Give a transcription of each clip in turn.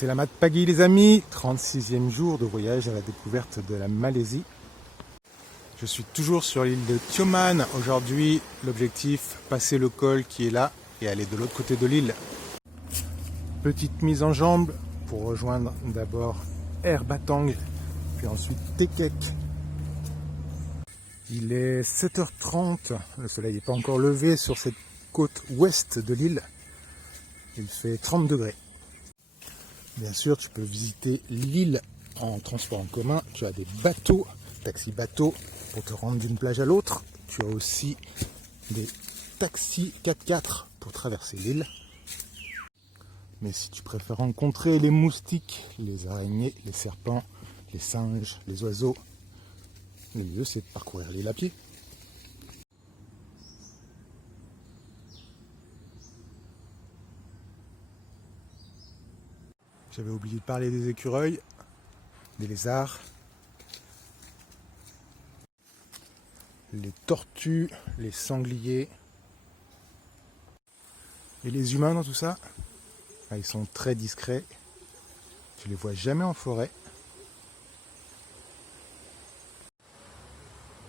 Selamat pagi les amis, 36e jour de voyage à la découverte de la Malaisie. Je suis toujours sur l'île de Tioman. Aujourd'hui, l'objectif, passer le col qui est là et aller de l'autre côté de l'île. Petite mise en jambe pour rejoindre d'abord Air Batang, puis ensuite Tekek. Il est 7h30, le soleil n'est pas encore levé sur cette côte ouest de l'île. Il fait 30 degrés. Bien sûr, tu peux visiter l'île en transport en commun. Tu as des bateaux, taxis-bateaux, pour te rendre d'une plage à l'autre. Tu as aussi des taxis 4x4 pour traverser l'île. Mais si tu préfères rencontrer les moustiques, les araignées, les serpents, les singes, les oiseaux, le mieux c'est de parcourir l'île à pied. J'avais oublié de parler des écureuils, des lézards, les tortues, les sangliers et les humains dans tout ça. Ils sont très discrets, tu les vois jamais en forêt.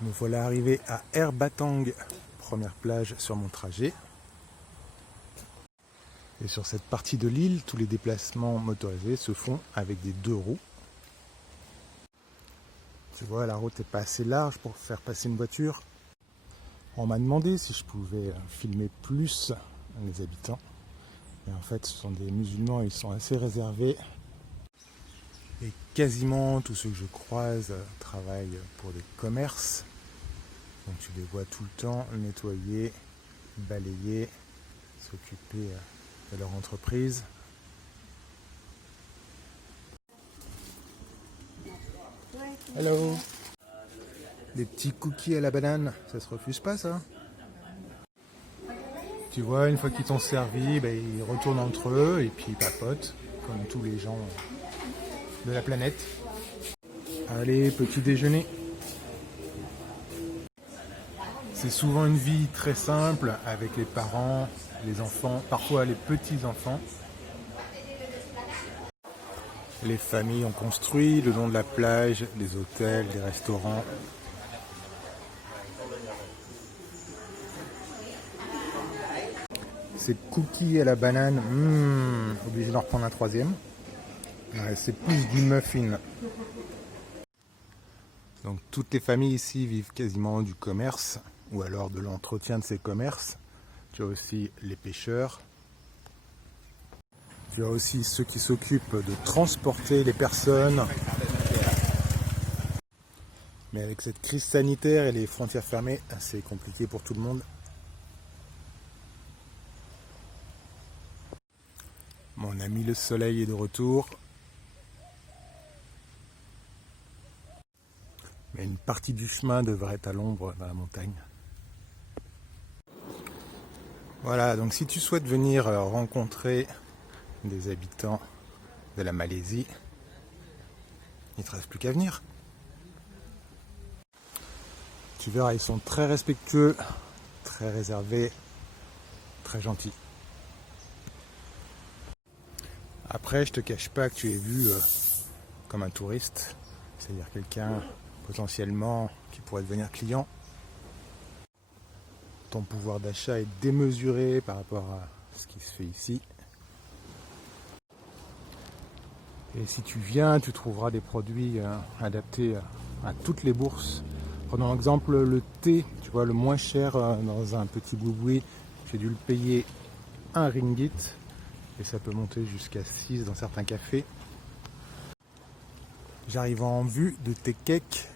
Me voilà arrivé à Air Batang, première plage sur mon trajet. Et sur cette partie de l'île, tous les déplacements motorisés se font avec des 2 roues. Tu vois, la route n'est pas assez large pour faire passer une voiture. On m'a demandé si je pouvais filmer plus les habitants. Et en fait, ce sont des musulmans, ils sont assez réservés. Et quasiment tous ceux que je croise travaillent pour des commerces. Donc tu les vois tout le temps nettoyer, balayer, s'occuper de leur entreprise. Hello. Des petits cookies à la banane, ça se refuse pas ça? Tu vois, une fois qu'ils t'ont servi, ils retournent entre eux et puis ils papotent, comme tous les gens de la planète. Allez, petit déjeuner. C'est souvent une vie très simple avec les parents, les enfants, parfois les petits-enfants. Les familles ont construit le long de la plage des hôtels, des restaurants. Ces cookies à la banane, obligé d'en reprendre un 3e. C'est plus du muffin. Donc toutes les familles ici vivent quasiment du commerce ou alors de l'entretien de ces commerces. Tu as aussi les pêcheurs. Tu as aussi ceux qui s'occupent de transporter les personnes. Mais avec cette crise sanitaire et les frontières fermées, c'est compliqué pour tout le monde. Mon ami le soleil est de retour. Mais une partie du chemin devrait être à l'ombre dans la montagne. Voilà, donc si tu souhaites venir rencontrer des habitants de la Malaisie, il ne te reste plus qu'à venir. Tu verras, ils sont très respectueux, très réservés, très gentils. Après, je te cache pas que tu es vu comme un touriste, c'est-à-dire quelqu'un potentiellement qui pourrait devenir client. Ton pouvoir d'achat est démesuré par rapport à ce qui se fait ici. Et si tu viens, tu trouveras des produits adaptés à toutes les bourses. Prenons exemple le thé, tu vois, le moins cher dans un petit boui-boui, j'ai dû le payer 1 ringgit et ça peut monter jusqu'à 6 dans certains cafés. J'arrive en vue de Tekek.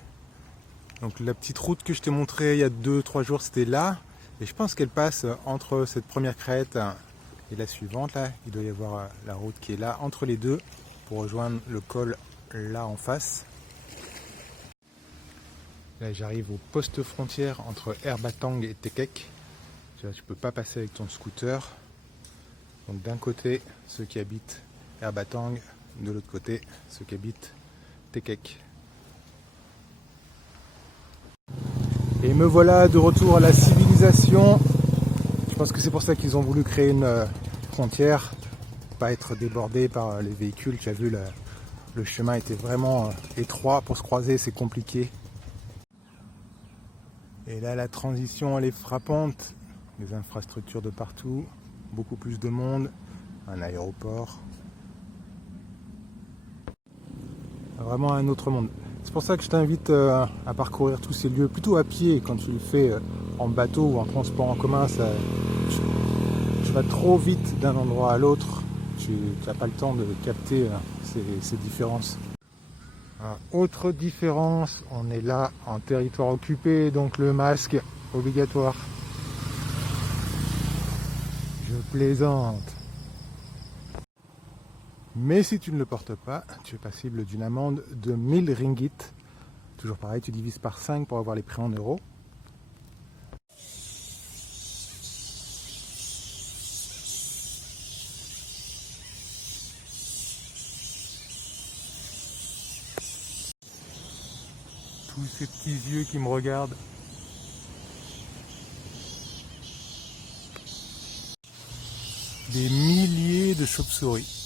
Donc la petite route que je t'ai montrée il y a 2-3 jours, c'était là. Et je pense qu'elle passe entre cette première crête et la suivante. Là, il doit y avoir la route qui est là, entre les deux, pour rejoindre le col là en face. Là, j'arrive au poste frontière entre Air Batang et Tekek. Tu ne peux pas passer avec ton scooter. Donc d'un côté, ceux qui habitent Air Batang, de l'autre côté, ceux qui habitent Tekek. Et me voilà de retour à la civilisation. Je pense que c'est pour ça qu'ils ont voulu créer une frontière. pas être débordé par les véhicules. Tu as vu, le chemin était vraiment étroit. Pour se croiser, c'est compliqué. Et là, la transition, elle est frappante. Des infrastructures de partout, beaucoup plus de monde, un aéroport. Vraiment un autre monde. C'est pour ça que je t'invite à parcourir tous ces lieux plutôt à pied. Quand tu le fais en bateau ou en transport en commun, tu vas trop vite d'un endroit à l'autre. Tu n'as pas le temps de capter ces différences. Autre différence, on est là en territoire occupé, donc le masque obligatoire. Je plaisante. Mais si tu ne le portes pas, tu es passible d'une amende de 1000 ringgit. Toujours pareil, tu divises par 5 pour avoir les prix en euros. Tous ces petits yeux qui me regardent. Des milliers de chauves-souris.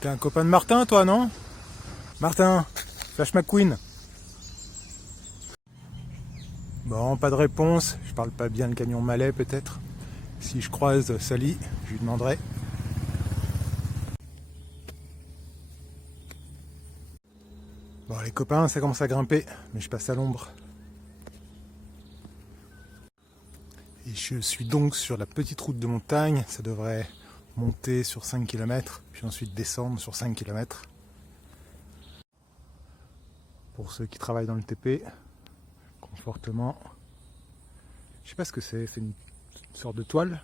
T'es un copain de Martin, toi, non? Martin, Flash McQueen. Bon, pas de réponse. Je parle pas bien le camion Malais, peut-être. Si je croise Sally, je lui demanderai. Bon, les copains, ça commence à grimper, mais je passe à l'ombre. Et je suis donc sur la petite route de montagne. Ça devrait monter sur 5 km, puis ensuite descendre sur 5 km. Pour ceux qui travaillent dans le TP, confortement. Je sais pas ce que c'est une sorte de toile.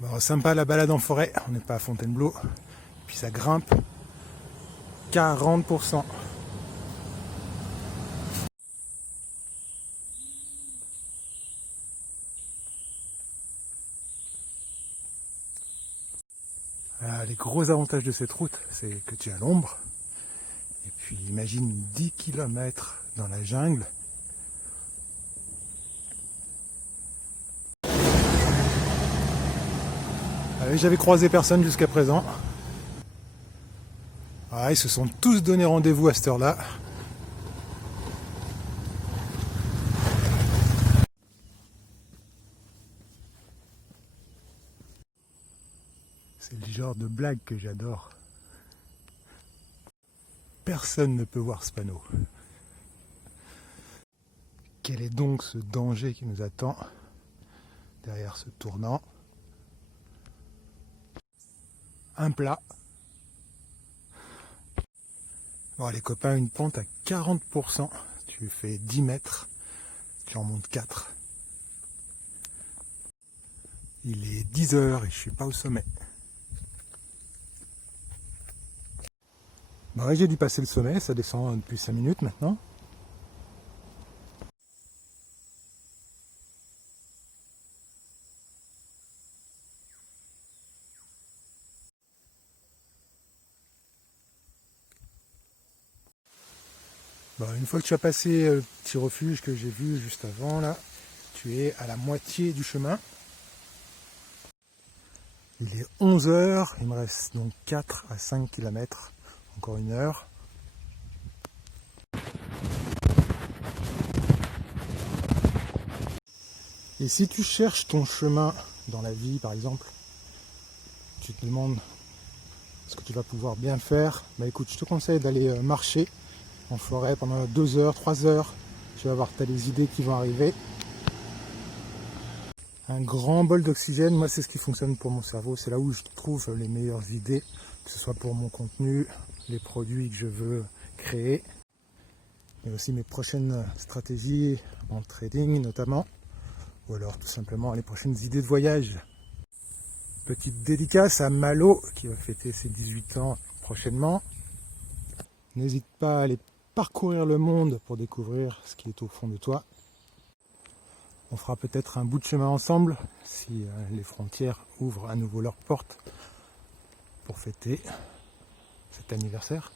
Bon, sympa la balade en forêt, on n'est pas à Fontainebleau. Puis ça grimpe 40%. Les gros avantages de cette route, c'est que tu as l'ombre. Et puis imagine 10 km dans la jungle. J'avais croisé personne jusqu'à présent. Ils se sont tous donné rendez-vous à cette heure-là. C'est le genre de blague que j'adore. Personne ne peut voir ce panneau. Quel est donc ce danger qui nous attend derrière ce tournant? Un plat. Bon, les copains, une pente à 40%. Tu fais 10 mètres, tu en montes 4. Il est 10 h et je suis pas au sommet. Bon, j'ai dû passer le sommet, ça descend depuis 5 minutes maintenant. Bon, une fois que tu as passé le petit refuge que j'ai vu juste avant, là, tu es à la moitié du chemin. Il est 11 h, il me reste donc 4 à 5 km, encore 1 heure. Et si tu cherches ton chemin dans la vie, par exemple, tu te demandes ce que tu vas pouvoir bien faire, bah écoute, je te conseille d'aller marcher en forêt pendant 2 heures, 3 heures. Tu vas voir, tu as les idées qui vont arriver. Un grand bol d'oxygène, moi c'est ce qui fonctionne pour mon cerveau, c'est là où je trouve les meilleures idées, que ce soit pour mon contenu, les produits que je veux créer, mais aussi mes prochaines stratégies en trading notamment, ou alors tout simplement les prochaines idées de voyage. Petite dédicace à Malo qui va fêter ses 18 ans prochainement. N'hésite pas à aller parcourir le monde pour découvrir ce qui est au fond de toi. On fera peut-être un bout de chemin ensemble si les frontières ouvrent à nouveau leurs portes pour fêter cet anniversaire.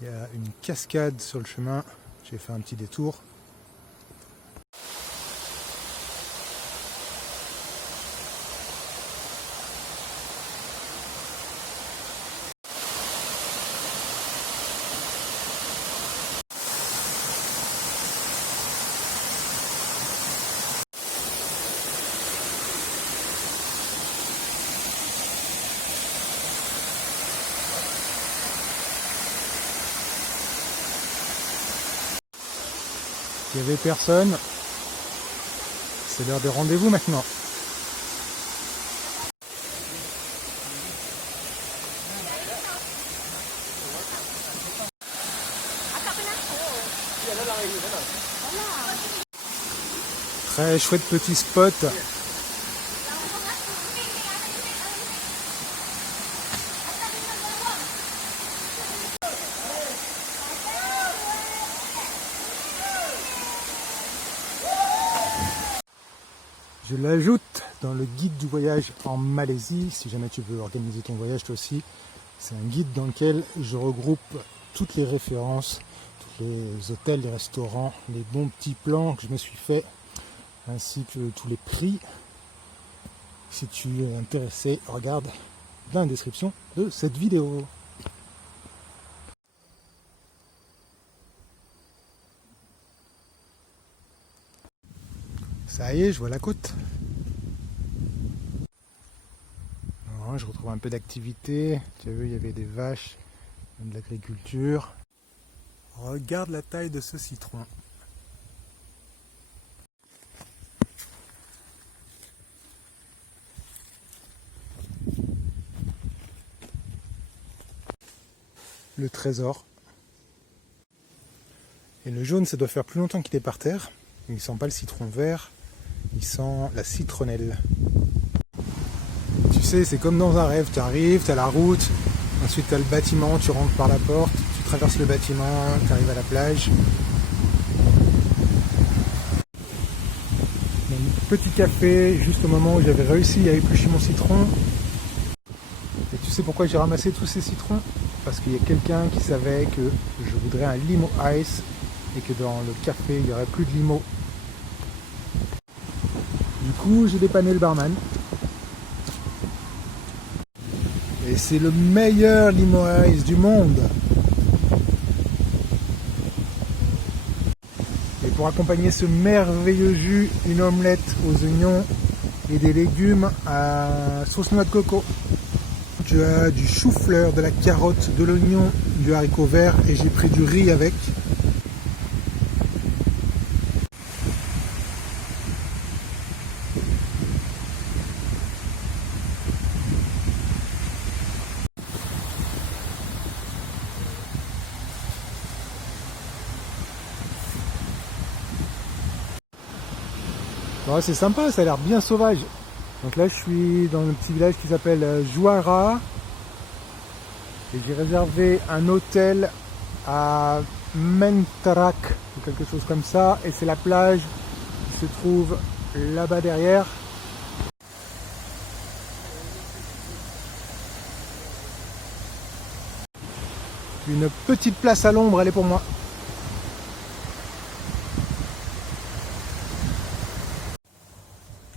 Il y a une cascade sur le chemin, j'ai fait un petit détour. Il n'y avait personne, c'est l'heure des rendez-vous maintenant. Très chouette petit spot. Je l'ajoute dans le guide du voyage en Malaisie, si jamais tu veux organiser ton voyage toi aussi. C'est un guide dans lequel je regroupe toutes les références, tous les hôtels, les restaurants, les bons petits plans que je me suis fait, ainsi que tous les prix. Si tu es intéressé, regarde dans la description de cette vidéo. Ça y est, je vois la côte. Alors, je retrouve un peu d'activité. Tu as vu, il y avait des vaches, de l'agriculture. Regarde la taille de ce citron. Le trésor. Et le jaune, ça doit faire plus longtemps qu'il est par terre. Il sent pas le citron vert. Il sent la citronnelle. Tu sais, c'est comme dans un rêve. Tu arrives, tu as la route, ensuite tu as le bâtiment, tu rentres par la porte, tu traverses le bâtiment, tu arrives à la plage. Un petit café, juste au moment où j'avais réussi à éplucher mon citron. Et tu sais pourquoi j'ai ramassé tous ces citrons? Parce qu'il y a quelqu'un qui savait que je voudrais un limo ice et que dans le café, il n'y aurait plus de limo. Du coup, j'ai dépanné le barman. Et c'est le meilleur limo ice du monde. Et pour accompagner ce merveilleux jus, une omelette aux oignons et des légumes à sauce noix de coco. Tu as du chou-fleur, de la carotte, de l'oignon, du haricot vert et j'ai pris du riz avec. Ouais, c'est sympa, ça a l'air bien sauvage. Donc là je suis dans le petit village qui s'appelle Juara et j'ai réservé un hôtel à Mentrak ou quelque chose comme ça et c'est la plage qui se trouve là-bas derrière. Une petite place à l'ombre, elle est pour moi.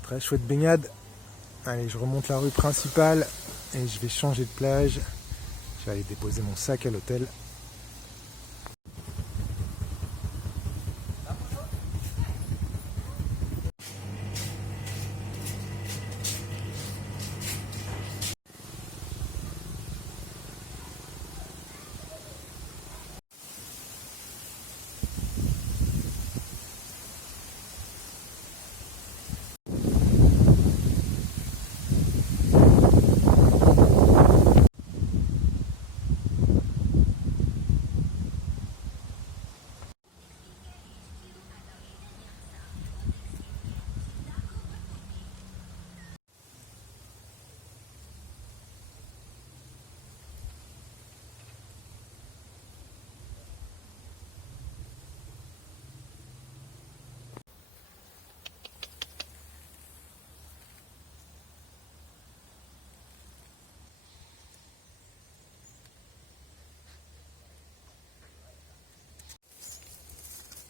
Très chouette baignade. Allez, je remonte la rue principale et je vais changer de plage. Je vais aller déposer mon sac à l'hôtel.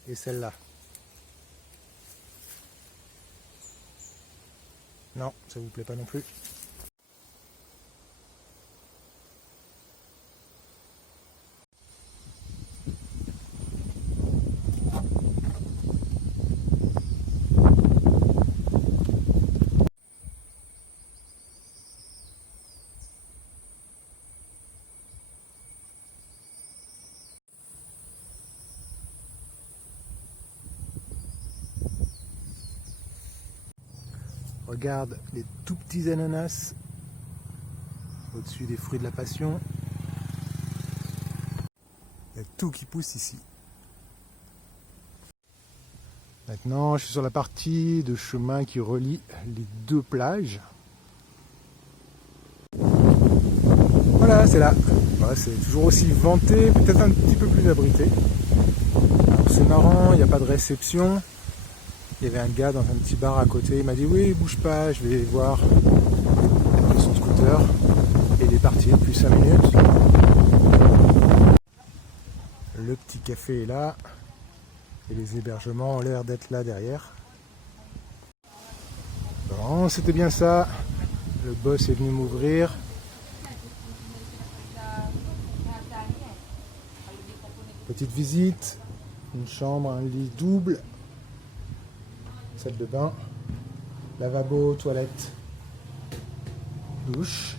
et celle-là. Non, ça vous plaît pas non plus. Regarde les tout petits ananas au-dessus des fruits de la passion. Il y a tout qui pousse ici. Maintenant, je suis sur la partie de chemin qui relie les deux plages. Voilà, c'est là. Ouais, c'est toujours aussi venté, peut-être un petit peu plus abrité. Alors, c'est marrant, il n'y a pas de réception. Il y avait un gars dans un petit bar à côté, il m'a dit oui, bouge pas, je vais voir son scooter. Et il est parti depuis 5 minutes. Le petit café est là. Et les hébergements ont l'air d'être là derrière. Bon, c'était bien ça. Le boss est venu m'ouvrir. Petite visite. Une chambre, un lit double. Salle de bain, lavabo, toilette, douche.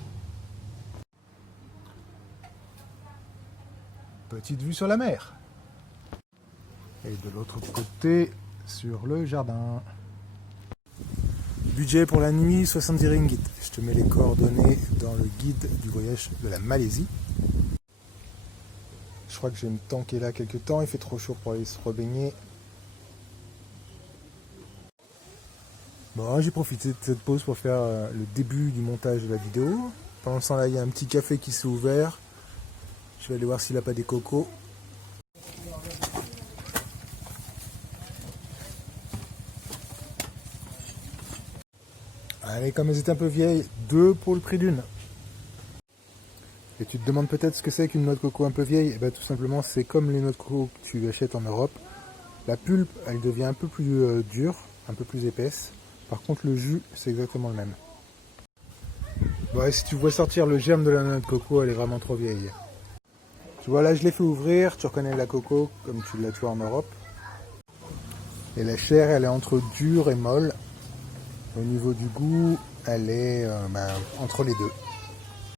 Petite vue sur la mer. Et de l'autre côté, sur le jardin. Budget pour la nuit, 70 ringgit. Je te mets les coordonnées dans le guide du voyage de la Malaisie. Je crois que je vais me tanker là quelques temps. Il fait trop chaud pour aller se rebaigner. Bon, j'ai profité de cette pause pour faire le début du montage de la vidéo. Pendant ce temps-là, il y a un petit café qui s'est ouvert. Je vais aller voir s'il n'a pas des cocos. Allez, comme elles étaient un peu vieilles, 2 pour le prix d'une. Et tu te demandes peut-être ce que c'est qu'une noix de coco un peu vieille. Et bien, tout simplement, c'est comme les noix de coco que tu achètes en Europe. La pulpe, elle devient un peu plus dure, un peu plus épaisse. Par contre, le jus, c'est exactement le même. Bon, et si tu vois sortir le germe de la noix de coco, elle est vraiment trop vieille. Tu vois, là, je l'ai fait ouvrir. Tu reconnais la coco comme tu l'as tu vois en Europe. Et la chair, elle est entre dure et molle. Au niveau du goût, elle est entre les deux.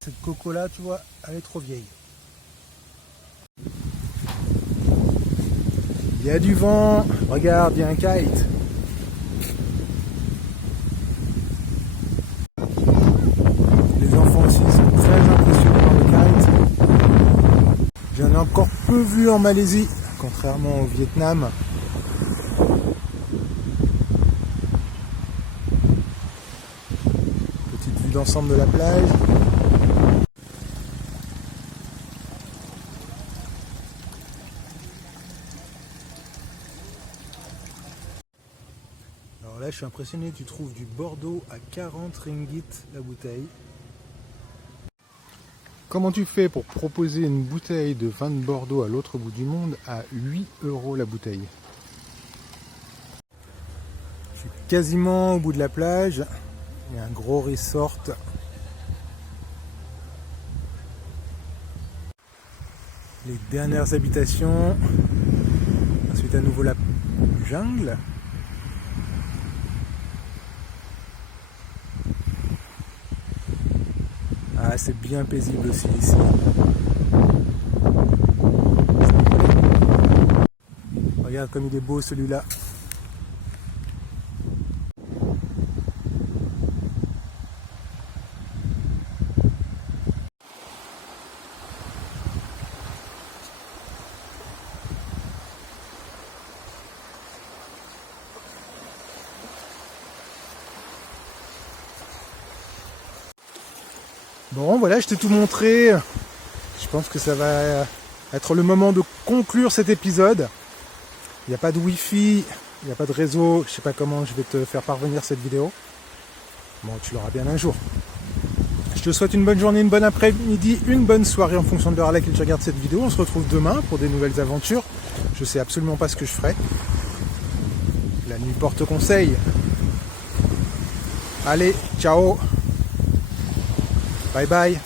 Cette coco-là, tu vois, elle est trop vieille. Il y a du vent. Regarde, il y a un kite. J'en ai encore peu vu en Malaisie, contrairement au Vietnam. Petite vue d'ensemble de la plage. Alors là, je suis impressionné, tu trouves du Bordeaux à 40 ringgit la bouteille. Comment tu fais pour proposer une bouteille de vin de Bordeaux à l'autre bout du monde à 8 € la bouteille? Je suis quasiment au bout de la plage. Il y a un gros resort. Les dernières habitations. Ensuite à nouveau la jungle. Ah, c'est bien paisible aussi ici. Regarde comme il est beau celui-là. Bon, voilà, je t'ai tout montré. Je pense que ça va être le moment de conclure cet épisode. Il n'y a pas de wifi, il n'y a pas de réseau. Je sais pas comment je vais te faire parvenir cette vidéo. Bon, tu l'auras bien un jour. Je te souhaite une bonne journée, une bonne après-midi, une bonne soirée en fonction de l'heure à laquelle tu regardes cette vidéo. On se retrouve demain pour des nouvelles aventures. je sais absolument pas ce que je ferai. La nuit porte conseil. Allez, ciao. Bye bye.